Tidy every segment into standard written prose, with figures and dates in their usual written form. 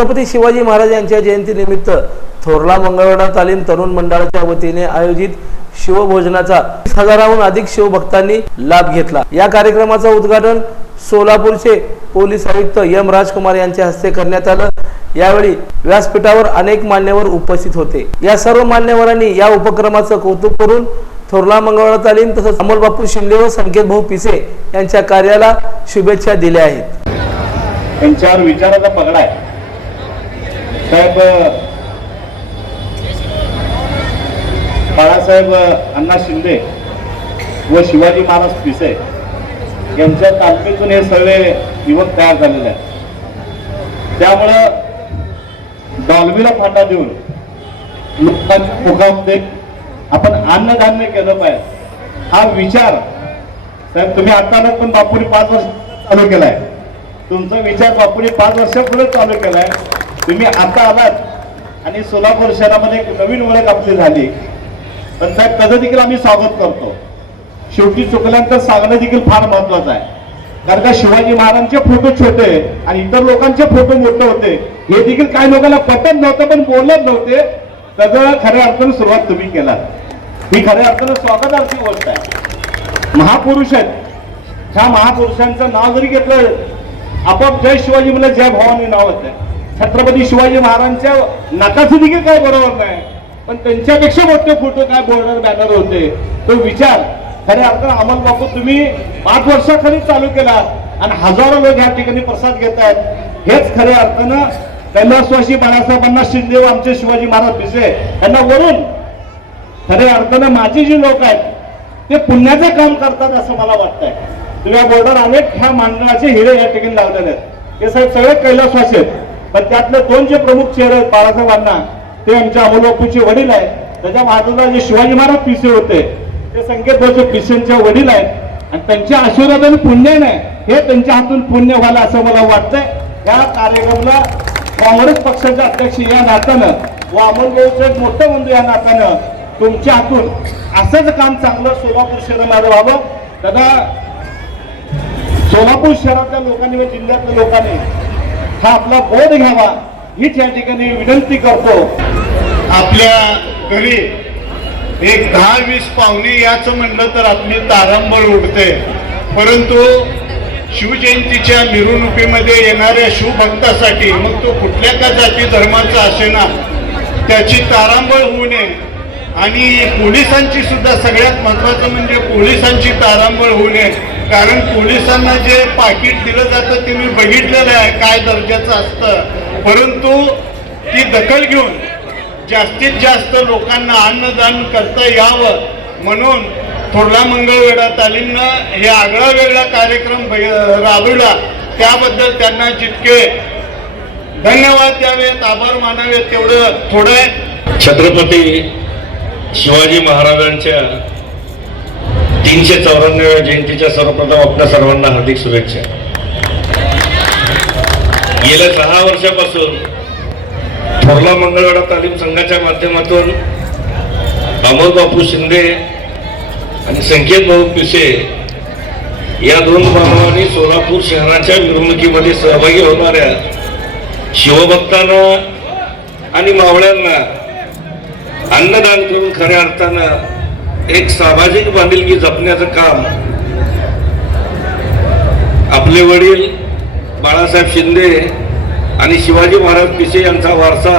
छत्रपती शिवाजी महाराज यांच्या जयंतीनिमित्त थोरला मंगळवेढा तालीम तरुण मंडळाच्या वतीने आयोजित शिवभोजनाचा 30 हजाराहून अधिक शिवभक्तांनी लाभ घेतला। या कार्यक्रमाचे उद्घाटन सोलापूरचे पोलीस आयुक्त एम राजकुमार यांच्या हस्ते करण्यात आले। यावेळी व्यासपीठावर अनेक मान्यवर उपस्थित होते। या सर्व मान्यवरांनी या उपक्रमाचे कौतुक करून थोरला मंगळवेढा तालीम तसेच अमोल बापू शिंदे व संकेत भाऊ पिसे यांच्या कार्याला शुभेच्छा दिल्या आहेत। त्यांच्यावर विचाराचा पगडा आहे साहेब। बाळासाहेब अण्णा शिंदे व शिवाजी महाराज पिसे यांच्या तालमीतून हे सगळे युवक तयार झालेले आहेत। त्यामुळं डॉल्बीला फाटा देऊन लोकांची मुखामध्ये आपण अन्नधान्य केलं पाहिजे हा विचार साहेब तुम्ही आता पण बापूंनी 5 वर्ष चालू केलाय। तुमचा विचार बापूंनी 5 वर्षापूर्वी चालू केलाय। तुम्ही आता आलात आणि सोलापूर शहरामध्ये एक नवीन ओळख आपली झाली। पण साहेब त्याचं देखील आम्ही स्वागत करतो। शेवटी चुकल्यानंतर सांगणं देखील फार महत्वाचं आहे, कारण का शिवाजी महाराजांचे फोटो छोटे आणि इतर लोकांचे फोटो मोठे होते हे देखील काही लोकांना पटत नव्हतं, पण बोलत नव्हते। त्याचं खऱ्या अर्थानं सुरुवात तुम्ही केला, ही खऱ्या अर्थानं स्वागतार्थ गोष्ट आहे। महापुरुष आहेत, ह्या महापुरुषांचं नाव जरी घेतलं आपोआप जय शिवाजी म्हणजे जय भवानी नाव होतं। छत्रपती शिवाजी महाराजांच्या नाकाचं देखील काय बरोबर नाही, पण त्यांच्यापेक्षा मोठे फोटो काय बोर्डर बॅनर होते। तो विचार खऱ्या अर्थानं अमोल बापू तुम्ही 5 वर्षाखाली चालू केला आणि हजारो लोक ह्या ठिकाणी प्रसाद घेत आहेत। हेच खऱ्या अर्थानं कैलासवासी बाळासाहेबांना शिंदे व आमचे शिवाजी महाराज पिसे यांना वरून खऱ्या अर्थानं माझी जी लोक आहेत ते पुण्याचं काम करतात असं मला वाटतंय। तुझ्या बोर्डर अनेक ह्या मंडळाचे हिरे या ठिकाणी लावलेले आहेत। हे साहेब सगळे कैलासवासी आहेत, पण त्यातले 2 जे प्रमुख चेहरे आहेत बाळासाहेबांना ते आमच्या अमोल बापूचे वडील आहेत। त्याच्या बाजूला जे शिवाजी महाराज पिसे होते ते संकेत भाऊ पिसेंचे वडील आहेत आणि त्यांच्या आशीर्वादाने पुण्याने हे त्यांच्या हातून पुण्य व्हायला असं मला वाटतंय। या कार्यक्रमाला काँग्रेस पक्षाचे अध्यक्ष या नात्यानं व अमोल भाऊचे एक मोठं बंधू या नात्यानं तुमच्या हातून असंच काम चांगलं सोलापूर शहरामध्ये व्हावं। त्याला सोलापूर शहरातल्या लोकांनी व जिल्ह्यातल्या लोकांनी हा आपला बोध घ्यावा हीच या ठिकाणी विनंती करतो। आपल्या घरी एक 10-20 पाहुणे याचं म्हणलं तर आपली तारंबळ उडते, परंतु शिवजयंतीच्या मिरवणुकीमध्ये येणाऱ्या शिवभक्तासाठी मग तो कुठल्या का जाती धर्माचा असेना त्याची तारांबळ होऊ नये आणि पोलिसांची सुद्धा सगळ्यात महत्वाचं म्हणजे पोलिसांची तारांबळ होऊ नये। कारण पोलिसांना जे पाकिट दिलं जातं ते मी बघितलेलं आहे काय दर्जाचं असतं, परंतु ती दखल घेऊन जास्तीत जास्त लोकांना अन्नदान करता यावं म्हणून थोरला मंगळवेढा तालीमनं हे आगळा वेगळा कार्यक्रम राबविला। त्याबद्दल त्यांना जितके धन्यवाद द्यावेत आभार मानावेत तेवढं थोडं आहे। छत्रपती शिवाजी महाराजांच्या 394व्या जयंतीच्या सर्वप्रथम आपल्या सर्वांना हार्दिक शुभेच्छा। गेल्या 6 वर्षापासून थोरला मंगळवेढा तालीम संघाच्या माध्यमातून अमोल बापू शिंदे आणि संकेत भाऊ पिसे या 2 मानवांनी सोलापूर शहराच्या मिरवणुकीमध्ये सहभागी होणाऱ्या शिवभक्तांना आणि मावळ्यांना अन्नदान करून खऱ्या अर्थानं एक सामाजिक बांधिलकी जपण्याचं काम आपले वडील बाळासाहेब शिंदे आणि शिवाजी महाराज पिसे यांचा वारसा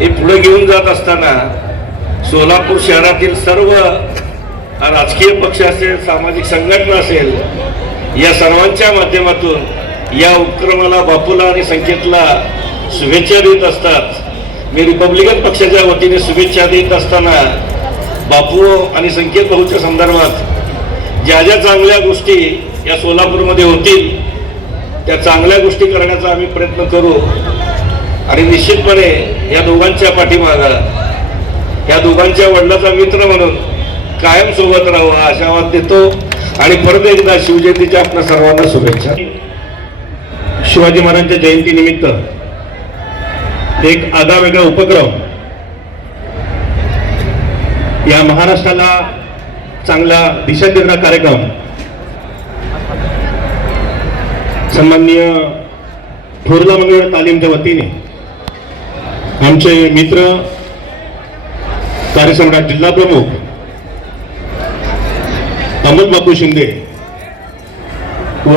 हे पुढे घेऊन जात असताना सोलापूर शहरातील सर्व राजकीय पक्ष असेल सामाजिक संघटना असेल या सर्वांच्या माध्यमातून या उपक्रमाला बापूला आणि संकेतला शुभेच्छा देत असतात। मी रिपब्लिकन पक्षाच्या वतीने शुभेच्छा देत असताना बापू आणि संकेत भाऊच्या संदर्भात ज्या ज्या चांगल्या गोष्टी या सोलापूरमध्ये होतील त्या चांगल्या गोष्टी करण्याचा आम्ही प्रयत्न करू आणि निश्चितपणे या दोघांच्या पाठीमागे या दोघांच्या वडिलांचा मित्र म्हणून कायम सोबत राहू हा आशावाद देतो आणि परत एकदा शिवजयंतीच्या आपल्या सर्वांना शुभेच्छा। शिवाजी महाराजांच्या जयंतीनिमित्त एक आगळावेगळा उपक्रम या महाराष्ट्राला चांगला दिशा देणारा कार्यक्रम सन्माननीय थोरला मंगळवेढा तालीमच्या वतीने आमचे मित्र कार्यसम्राट जिल्हा प्रमुख अमोल बापू शिंदे व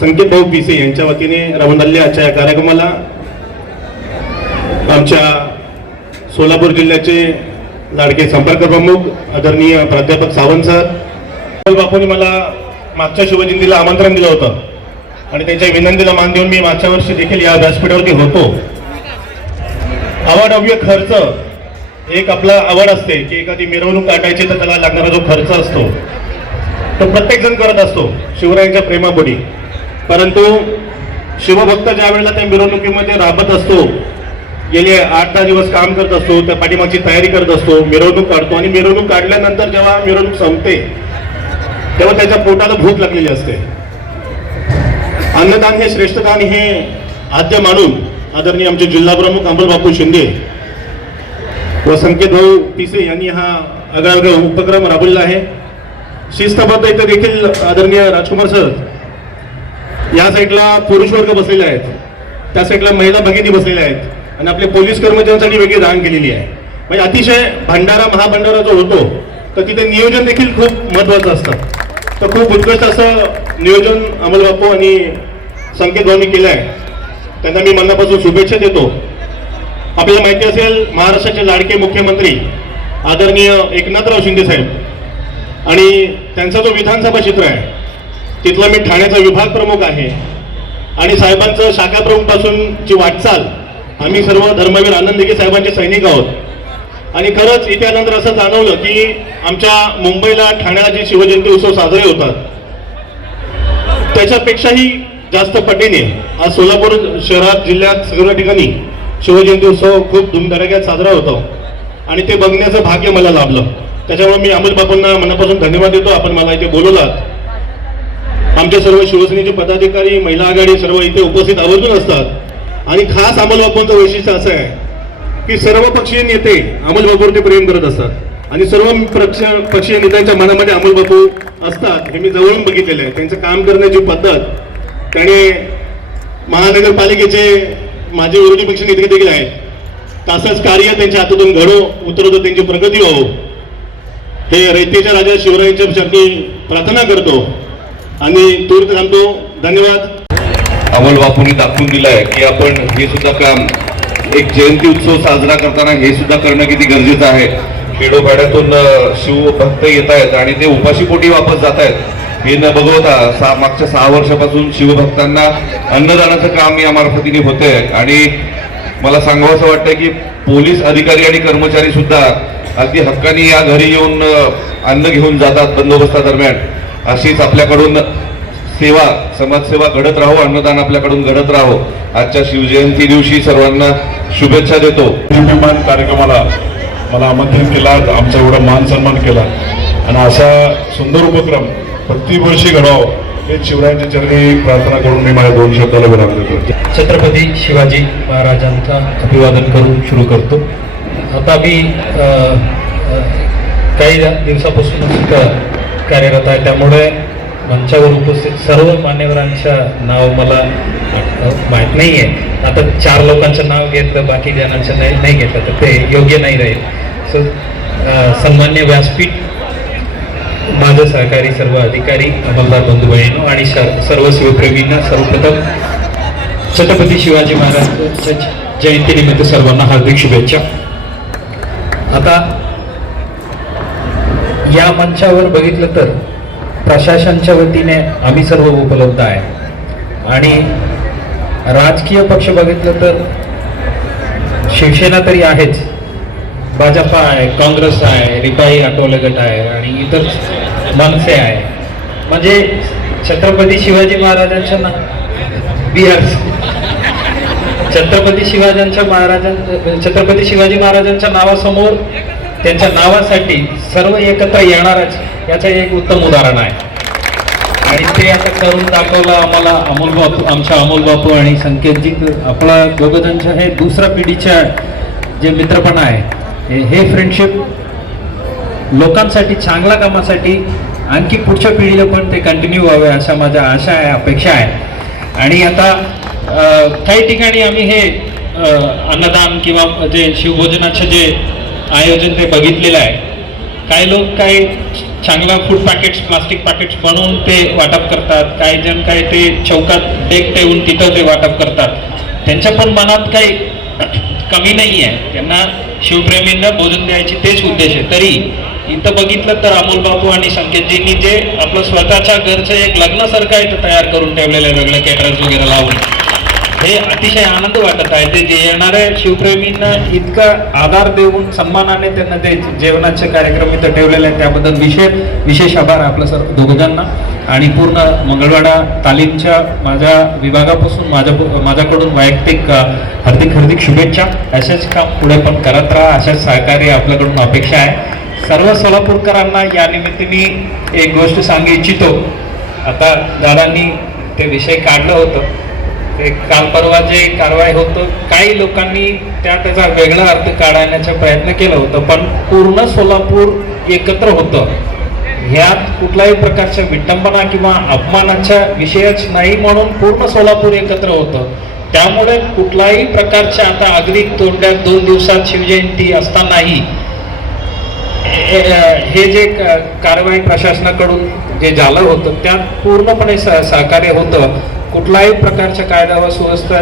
संकेत भाऊ पिसे यांच्या वतीने राबवण्यात आलेल्या आजच्या या कार्यक्रमाला आमच्या सोलापूर जिल्ह्याचे लाडके संपर्क प्रमुख आदरणीय प्राध्यापक सावंत सर, अमोल बापूंनी मला मागच्या शिवजयंतीला आमंत्रण दिलं होतं आणि त्यांच्या विनंतीला मान देऊन मी मागच्या वर्षी देखील या व्यासपीठावरती होतो. अवाढव्य खर्च एक आपला आवड असते की एखादी मिरवणूक काढायची तर त्याला लागणारा जो खर्च असतो तो प्रत्येक जण करत असतो शिवरायांच्या प्रेमापोटी. परंतु शिवभक्त ज्या वेळेला त्या मिरवणुकीमध्ये राबत असतो, गेले 8-10 दिवस काम करत असतो, त्या पाठीमागची तयारी करत असतो, मिरवणूक काढतो आणि मिरवणूक काढल्यानंतर जेव्हा मिरवणूक संपते तेव्हा त्याच्या पोटाला भूक लागलेली असते. अन्नदान हे श्रेष्ठदान हे आद्य मानून आदरणीय आमचे जिल्हा प्रमुख अमोल बापू शिंदे व संकेत भाऊ पिसे यांनी हा आगळावेगळा उपक्रम राबवलेला आहे. शिस्तबद्ध इथे देखील आदरणीय राजकुमार सर, या साईडला पुरुष वर्ग बसलेले आहेत, त्या साईडला महिला भगिनी बसलेल्या आहेत आणि आपले पोलीस कर्मचाऱ्यांसाठी वेगळी रांग केलेली आहे. म्हणजे अतिशय भंडारा महाभंडारा जो होतो तर तिथे नियोजन देखील खूप महत्वाचं असतं. तर खूप उत्कृष्ट असं नियोजन अमोल बापू आणि संकेत भाऊंनी केलं आहे. त्यांना मी मनापासून शुभेच्छा देतो. आपल्याला माहिती असेल महाराष्ट्राचे लाडके मुख्यमंत्री आदरणीय एकनाथराव शिंदे साहेब आणि त्यांचा जो विधानसभा क्षेत्र आहे तिथला मी ठाण्याचा विभाग प्रमुख आहे आणि साहेबांचं शाखा प्रमुख पासूनची वाटचाल आम्ही सर्व धर्मवीर आनंदगी साहेबांचे सैनिक आहोत आणि खरंच इथे आल्यानंतर असं जाणवलं की आमच्या मुंबईला ठाण्याला जे शिवजयंती उत्सव साजरे होतात त्याच्यापेक्षाही जास्त पटीने आज सोलापूर शहरात जिल्ह्यात सगळ्या ठिकाणी शिवजयंती उत्सव खूप धूमधडाक्यात साजरा होतो आणि ते बघण्याचं भाग्य मला लाभलं. त्याच्यामुळे मी अमोल बापूंना मनापासून धन्यवाद देतो. आपण मला इथे बोलवलात. आमचे सर्व शिवसेनेचे पदाधिकारी, महिला आघाडी सर्व इथे उपस्थित आवर्जून असतात आणि खास अमोल बापूंचं वैशिष्ट्य असं आहे की सर्व पक्षीय नेते अमोल बापूंवरती प्रेम करत असतात आणि सर्व पक्षीय नेत्यांच्या मनामध्ये अमोल बापू असतात. हे मी जवळून बघितलेलं आहे. त्यांचं काम करण्याची पद्धत, त्याने महानगरपालिकेचे माझे विरोधी पक्ष नेते देखील आहेत, तसंच कार्य त्यांच्या हातातून घडो उतरवतो, त्यांची प्रगती व्हावो हे रयतेच्या राजा शिवरायांच्या चरणी प्रार्थना करतो आणि दूर थांबतो. धन्यवाद. अमोल बापूंनी दाखवून दिलंय की आपण हे सुद्धा काम एक जयंती उत्सव साजरा करताना हे सुद्धा करणं किती गरजेचं आहे. खेडोपाड्यातून शिवभक्त येत आहेत आणि ते उपाशीपोटी वापस जात आहेत हे न बघवता मागच्या 6 वर्षापासून शिवभक्तांना अन्नदानाचं काम या मार्फतीने होतंय आणि मला सांगावं असं वाटतं की पोलीस अधिकारी आणि कर्मचारी सुद्धा अगदी हक्काने या घरी येऊन अन्न घेऊन जातात बंदोबस्तादरम्यान. अशीच आपल्याकडून सेवा, समाजसेवा घडत राहो, अन्नदान आपल्याकडून घडत राहो. आजच्या शिवजयंती दिवशी सर्वांना शुभेच्छा देतो. अभिमान कार्यक्रमाला मला आमंत्रित केला, आमचा एवढा मान सन्मान केला आणि असा सुंदर उपक्रम प्रतिवर्षी घडावं हेच शिवरायांच्या चरणी प्रार्थना करून मी माझ्या 2 शब्दाला विराम देतो. छत्रपती शिवाजी महाराजांचा अभिवादन करून सुरू करतो. आता मी काही दिवसापासून कार्यरत आहे, त्यामुळे मंचावर उपस्थित सर्व मान्यवरांच्या नाव मला माहीत नाही आहे. आता 4 लोकांचं नाव घेतलं, बाकी जणांचं नाही घेतलं तर ते योग्य नाही राहील. सो सन्मान्य व्यासपीठ, माझं सहकारी सर्व अधिकारी, अंमलदार बंधू बहिणींनो आणि सर्व शिवप्रेमींना सर्वप्रथम छत्रपती शिवाजी महाराजांच्या जयंतीनिमित्त सर्वांना हार्दिक शुभेच्छा. आता या मंचावर बघितलं तर प्रशासनाच्या वतीने आम्ही सर्व उपलब्ध आहे आणि राजकीय पक्ष बघितलं तर शिवसेना तरी आहेच, भाजपा आहे, काँग्रेस आहे, रिपाई आठवले गट आहे आणि इतर मनसे आहे. म्हणजे छत्रपती शिवाजी महाराजांच्या छत्रपती शिवाजी महाराजांच्या नावासमोर त्यांच्या नावासाठी सर्व एकत्र येणारच याचं एक उत्तम उदाहरण आहे आणि ते आता करून दाखवलं आम्हाला आमच्या अमोल बापू आणि संकेतजी. आपला दोघांच्या हे दुसऱ्या पिढीच्या जे मित्रपणा आहे हे फ्रेंडशिप लोकांसाठी, चांगल्या कामासाठी आणखी पुढच्या पिढीला पण ते कंटिन्यू व्हावे अशा माझ्या आशा आहे, अपेक्षा आहे. आणि आता काही ठिकाणी आम्ही हे अन्नदान किंवा जे शिवभोजनाचे जे आयोजन ते बघितलेलं आहे. काही लोक काही चांगला फूड पॅकेट्स, प्लास्टिक पॅकेट्स बनवून ते वाटप करतात. काही जण काही ते चौकात डेक ठेवून तिथं ते वाटप करतात. त्यांच्या पण मनात काही कमी नाही आहे. त्यांना शिवप्रेमींना भोजन द्यायची तेच उद्देश आहे. तरी इथं बघितलं तर अमोल बापू आणि संकेतजींनी जे आपलं स्वतःच्या घरचं एक लग्नासारखं इथं तयार करून ठेवलेलं आहे, वेगळं कॅटरर्स वगैरे लावून, हे अतिशय आनंद वाटत आहे. ते जे येणाऱ्या शिवप्रेमींना इतका आधार देऊन सन्मानाने त्यांना ते जेवणाचे कार्यक्रम इथं ठेवलेले आहेत, त्याबद्दल विशेष आभार आपलं सर दोघांना. आणि पूर्ण मंगळवाडा तालीमच्या माझ्या विभागापासून माझ्याकडून वैयक्तिक हार्दिक शुभेच्छा. असेच काम पुढे पण करत राहा, अशाच सहकार्य आपल्याकडून अपेक्षा आहे. सर्व सोलापूरकरांना या निमित्ताने एक गोष्ट सांगू इच्छितो. आता दादांनी ते विषय काढलं होतं, ते काल परवा जे कारवाई होतं, काही लोकांनी त्याचा वेगळा अर्थ काढण्याचा प्रयत्न केला होता, पण पूर्ण सोलापूर एकत्र होतं. ह्यात कुठल्याही प्रकारच्या विटंबना किंवा अपमानाचा विषयच नाही, म्हणून पूर्ण सोलापूर एकत्र होतं. त्यामुळे कुठल्याही प्रकारच्या आता अगदी तोंडात 2 दिवसात शिवजयंती असतानाही हे जे कारवाई प्रशासनाकडून जे झालं होतं त्यात पूर्णपणे सहकार्य होतं. कुठल्याही प्रकारच्या कायदा व सुव्यवस्था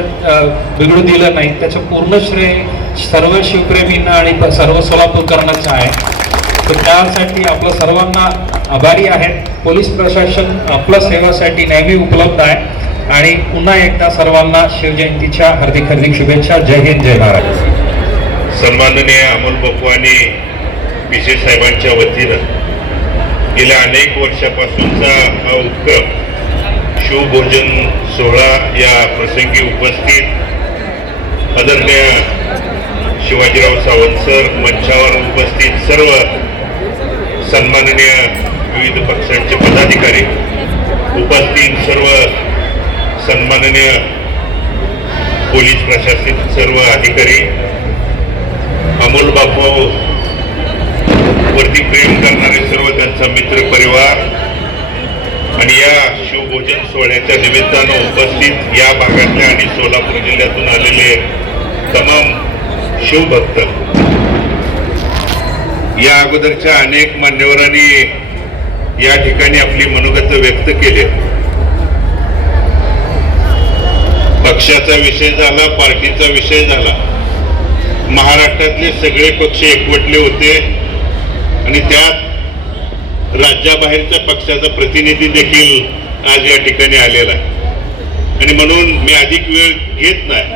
बिघडू दिलं नाही. त्याचं पूर्ण श्रेय सर्व शिवप्रेमींना आणि सर्व सोलापूरकरांनाचं आहे. तर त्यासाठी आपलं सर्वांना आभारी आहेत. पोलीस प्रशासन आपल्या सेवेसाठी नेहमी उपलब्ध आहे. आणि पुन्हा एकदा सर्वांना शिवजयंतीच्या हार्दिक शुभेच्छा. जय हिंद, जय महाराज. सन्माननीय अमोल बापू आणि पिसे साहेबांच्या वतीनं गेल्या अनेक वर्षापासूनचा हा उपक्रम शिवभोजन सोहळा या प्रसंगी उपस्थित आदरणीय शिवाजीराव सावंत सर, मंचावर उपस्थित सर्व सन्माननीय विविध पक्षांचे पदाधिकारी, उपस्थित सर्व सन्माननीय पोलीस प्रशासनातील सर्व अधिकारी, अमोल बापू वरती प्रेम करणारे सर्व त्यांचा मित्र परिवार आणि या शिवभोजन सोहळ्याच्या निमित्तानं उपस्थित या भागातल्या आणि सोलापूर जिल्ह्यातून आलेले तमाम शिवभक्त. या अगोदरच्या अनेक मान्यवरांनी या ठिकाणी आपली मनोगत व्यक्त केले. पक्षाचा विषय झाला, पार्टीचा विषय झाला. महाराष्ट्रातले सगळे पक्ष एकवटले होते आणि त्यात राज्याबाहेरच्या पक्षाचा प्रतिनिधी देखील आज या ठिकाणी आलेला आहे. आणि म्हणून मी अधिक वेळ घेत नाही,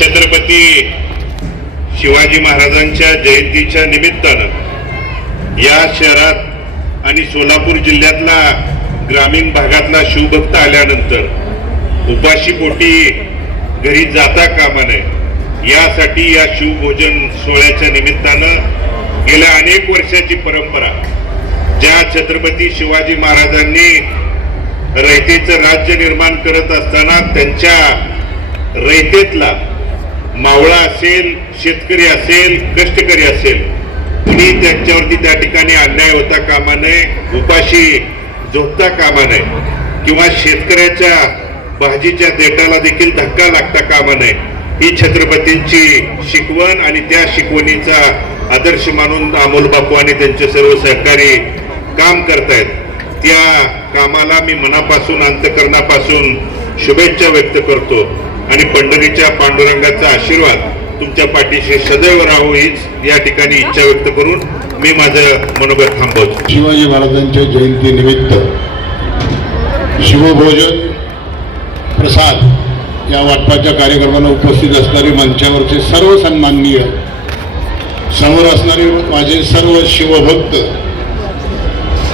छत्रपती शिवाजी महाराजांच्या जयंतीच्या निमित्तानं या शहरात आणि सोलापूर जिल्ह्यातला ग्रामीण भागातला शिवभक्त आल्यानंतर उपाशी पोटी घरी जाता कामा नये यासाठी या शिवभोजन सोहळ्याच्या निमित्तानं गेल्या अनेक वर्षाची परंपरा, ज्या छत्रपती शिवाजी महाराजांनी रयतेचं राज्य निर्माण करत असताना त्यांच्या रयतेतला मावळा असेल, शेतकरी असेल, कष्टकरी असेल, कुणी त्यांच्यावरती त्या ठिकाणी अन्याय होता कामा नये, उपाशी झोपता कामा नये किंवा शेतकऱ्याच्या भाजीच्या देठाला देखील धक्का लागता कामा नये, ही छत्रपतींची शिकवण आणि त्या शिकवणीचा आदर्श मानून अमोल बापू आणि त्यांचे सर्व सहकारी काम करतायत. त्या कामाला मी मनापासून, अंतकरणापासून शुभेच्छा व्यक्त करतो आणि पंढरीच्या पांडुरंगाचा आशीर्वाद तुमच्या पाठीशी सदैव राहू हीच या ठिकाणी इच्छा व्यक्त करून मी माझं मनोगत थांबवतो. शिवाजी महाराजांच्या जयंती निमित्त शिवभोजन प्रसाद या वाटपाच्या कार्यक्रमाला उपस्थित असणारे मंचावरचे सर्व सन्माननीय, समोर असणारे माझे सर्व शिवभक्त,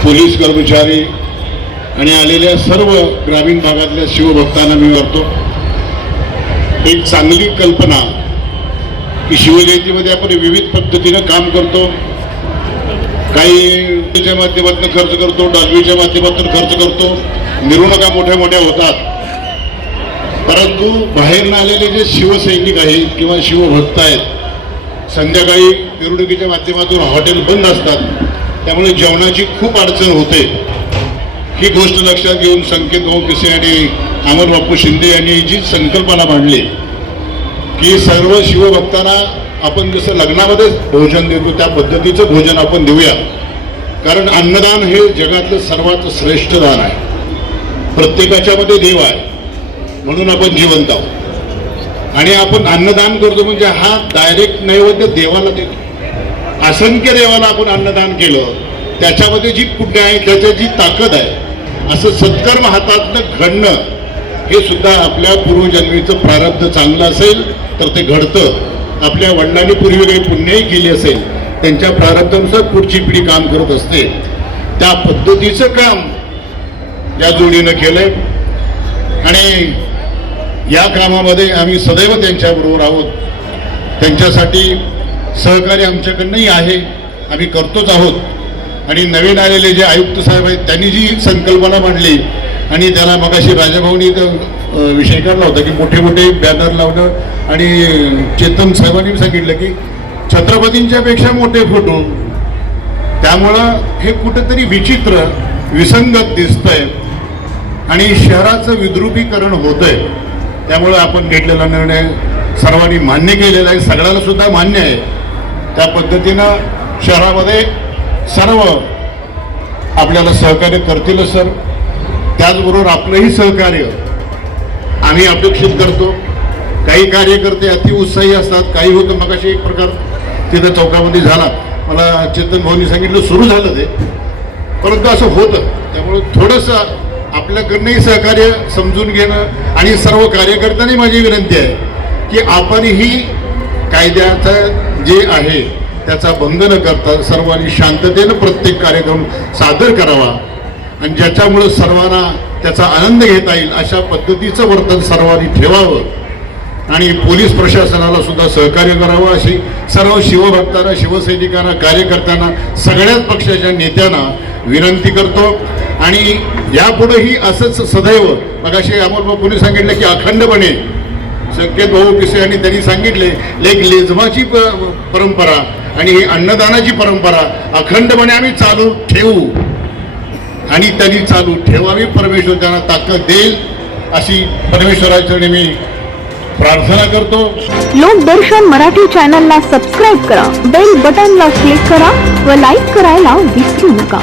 पोलीस कर्मचारी आणि आलेल्या सर्व ग्रामीण भागातल्या शिवभक्तांना मी करतो एक चांगली कल्पना की शिवजयंतीमध्ये आपण विविध पद्धतीनं काम करतो. काही माध्यमातून खर्च करतो, डालवीच्या माध्यमातून खर्च करतो, मिरवणुका मोठ्या मोठ्या होतात. परंतु बाहेर आलेले जे शिवसैनिक आहेत किंवा शिवभक्त आहेत, संध्याकाळी मिरवणुकीच्या माध्यमातून हॉटेल बंद असतात, त्यामुळे जेवणाची खूप अडचण होते. ही गोष्ट लक्षात घेऊन संकेत भाऊ पिसे आणि अमर बापू शिंदे यांनी जी संकल्पना मांडली की सर्व शिवभक्तांना आपण जसं लग्नामध्ये भोजन देतो त्या पद्धतीचं भोजन आपण देऊया, कारण अन्नदान हे जगातलं सर्वात श्रेष्ठ दान आहे. प्रत्येकाच्या मध्ये देव आहे म्हणून आपण जिवंत आहोत आणि आपण अन्नदान करतो म्हणजे हा डायरेक्ट नैवेद्य देवाला देतो. असंख्य देवाला आपण अन्नदान केलं, त्याच्यामध्ये जी पुण्य आहे, त्याची जी ताकद आहे, असं सत्कर्म हातातनं घडणं हे सुद्धा आपल्या पूर्वजन्मीचं प्रारब्ध चांगलं असेल तर ते घडतं. आपल्या वडिलांनी पूर्वी काही पुण्यही केली असेल, त्यांच्या प्रारब्धानुसार पुढची पिढी काम करत असते. त्या पद्धतीचं काम या जोडीनं केलंय आणि या कामामध्ये आम्ही सदैव त्यांच्याबरोबर आहोत. त्यांच्यासाठी सहकार्य आमच्याकडनंही आहे, आम्ही करतोच आहोत. आणि नवीन आलेले जे आयुक्त साहेब आहेत त्यांनी जी संकल्पना मांडली आणि त्याला मगाशी राजाभाऊनी विषय काढला होता की मोठे मोठे बॅनर लावणं आणि चेतन साहेबांनी सांगितलं की छत्रपतींच्या पेक्षा मोठे फोटो, त्यामुळं हे कुठेतरी विचित्र विसंगत दिसतंय आणि शहराचं विद्रुपीकरण होतंय. त्यामुळं आपण घेतलेला निर्णय सर्वांनी मान्य केलेला आहे, सगळ्याला सुद्धा मान्य आहे. त्या पद्धतीनं शहरामध्ये सर्व आपल्याला सहकार्य करतील सर. त्याचबरोबर आपलंही सहकार्य आम्ही अपेक्षित करतो. काही कार्यकर्ते अतिउत्साही असतात, काही होतं. मगाशी एक प्रकार तिथं चौकामध्ये झाला, मला चेतन भाऊनी सांगितलं सुरू झालं ते, परंतु असं होतं. त्यामुळे थोडंसं आपल्याकडनंही सहकार्य समजून घेणं आणि सर्व कार्यकर्त्यांनी माझी विनंती आहे की आपणही कायद्याचं जे आहे त्याचा भंग न करता सर्वांनी शांततेनं प्रत्येक कार्यक्रम सादर करावा आणि ज्याच्यामुळं सर्वांना त्याचा आनंद घेता येईल अशा पद्धतीचं वर्तन सर्वांनी ठेवावं आणि पोलीस प्रशासनाला सुद्धा सहकार्य करावं अशी सर्व शिवभक्तांना, शिवसैनिकांना, कार्यकर्त्यांना, सगळ्याच पक्षाच्या नेत्यांना विनंती करतो. आणि यापुढेही असंच सदैव, मगाशी अमोलबापूंनी सांगितलं की अखंडपणे, संकेत भाऊ पिसे आणि त्यांनी सांगितले एक लेझमाची परंपरा आणि ही अन्नदानाची परंपरा अखंडपणे आम्ही चालू ठेवू आणि त्यांनी चालू ठेवावी. परमेश्वर त्यांना ताकद देईल अशी परमेश्वराच्या मी प्रार्थना करतो. लोकदर्शन मराठी चॅनलला सबस्क्राईब करा, बेल बटनला क्लिक करा व लाईक करायला विसरू नका.